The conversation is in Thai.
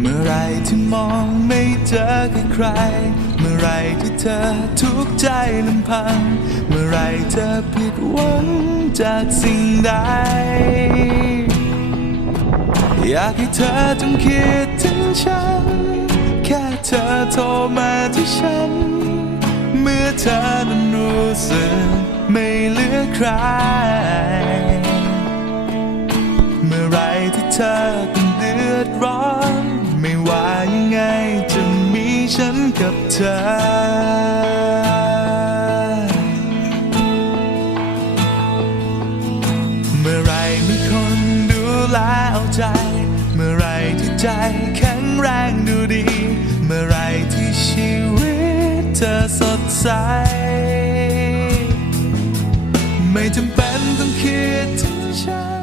เมื่อไรที่มองไม่เจอใคร เมื่อไรที่เธอทุกข์ใจลำพัง เมื่อไรเธอผิดหวังจากสิ่งใด อยากให้เธอจงคิดถึงฉัน แค่เธอโทรมาที่ฉัน เมื่อเธอนั้นรู้สึกไม่เหลือใคร เมื่อไรที่เธอ ฉันกับเธอ เมื่อไรมีคนดูแลเอาใจ เมื่อไรที่ใจแข็งแรงดูดี เมื่อไรที่ชีวิตเธอสดใส ไม่จำเป็นต้องคิดถึงฉัน